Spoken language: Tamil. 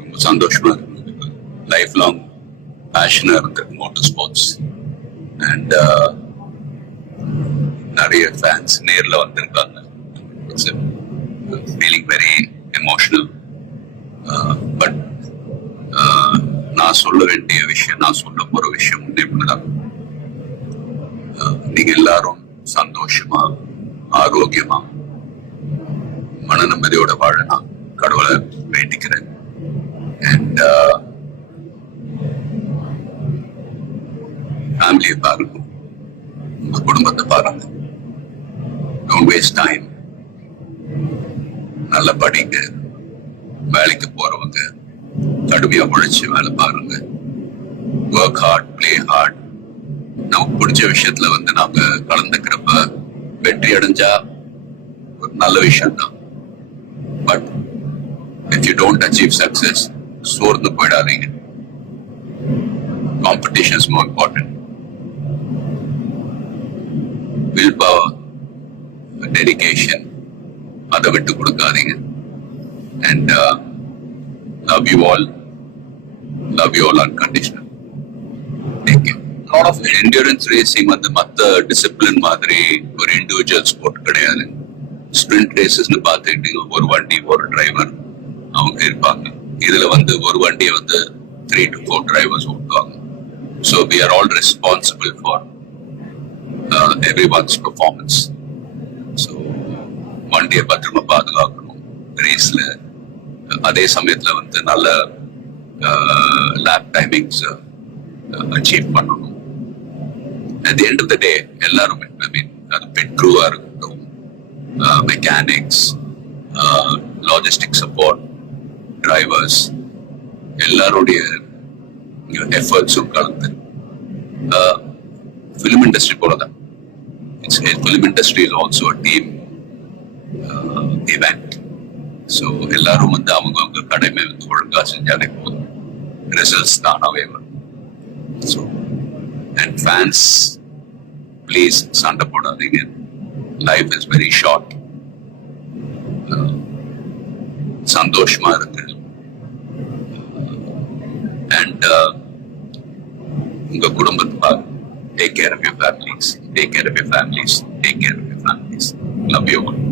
ரொம்ப சந்தோஷமா இருக்கு லைஃப் லாங் பேஷனா இருக்கு மோட்டர் ஸ்போர்ட்ஸ் அண்ட் நிறைய ஃபேன்ஸ் நேர்ல வந்திருக்காங்க it's feeling very emotional but நான் சொல்ல வேண்டிய விஷயம் நான் சொல்ல போற விஷயம் இப்படிதான் uh, நீங்க எல்லாரும் சந்தோஷமா ஆரோக்கியமா மன நிம்மதியோட வாழனா கடவுளை வேண்டிக்கிறேன் அண்ட் uh, ஃபேமிலியை பாருங்க உங்க குடும்பத்தை பாருங்க டோன்ட் வேஸ்ட் டைம் நல்ல படிங்க வேலைக்கு போறவங்க கடுமையா உழைச்சு வேலை பாருங்க ஒர்க் ஹார்ட் பிளே ஹார்ட் நமக்கு பிடிச்ச விஷயத்துல வந்து நாம கலந்துக்கிறப்ப வெற்றி அடைஞ்சா ஒரு நல்ல விஷயம் தான் but if you don't achieve success சோர்ந்து போயிடாதீங்க competition more important will power dedication அதை விட்டு கொடுக்காதீங்க and love you all love you all unconditional take lot of endurance racing வந்து மற்ற டிசிப்ளின் மாதிரி ஒரு இண்டிவிஜுவல் ஸ்போர்ட் கிடையாது ஸ்ப்ரிண்ட் ரேசஸ்னு பார்த்துக்கிட்டீங்க ஒரு வண்டி ஒரு டிரைவர் இதுல வந்து ஒரு வண்டியை வந்து த்ரீ டு ஃபோர் டிரைவர்ஸ் ஓட்டுவாங்க so we are all responsible for everyone's performance so வண்டியை பத்திரமா பாதுகாக்கணும் ரேஸ்ல அதே சமயத்துல வந்து நல்ல லேப் டைமிங்ஸ் அச்சீவ் பண்ணணும் at end of the day எல்லாருமே ஐ மீன் அது பெட்ரூவாக இருக்கட்டும் மெக்கானிக்ஸ் லாஜிஸ்டிக் சப்போர்ட் டிரைவர்ஸ் எல்லாருடைய எஃபர்ட்ஸும் கலந்து ஃபிலிம் இண்டஸ்ட்ரி போல தான் it's film industry is also team event so எல்லாரும் வந்து அவங்க கடமை வந்து ஒழுங்காக செஞ்சாலே போதும் ரிசல்ட்ஸ் தானாகவே வரும் ஸோ அண்ட் ஃபேன்ஸ் ப்ளீஸ் சண்டை போடாதீங்க லைஃப் இஸ் வெரி ஷார்ட் சந்தோஷமா இருக்கு அண்ட் uh, உங்க குடும்பத்துக்காக take care of your families take care of your families take care of your families love you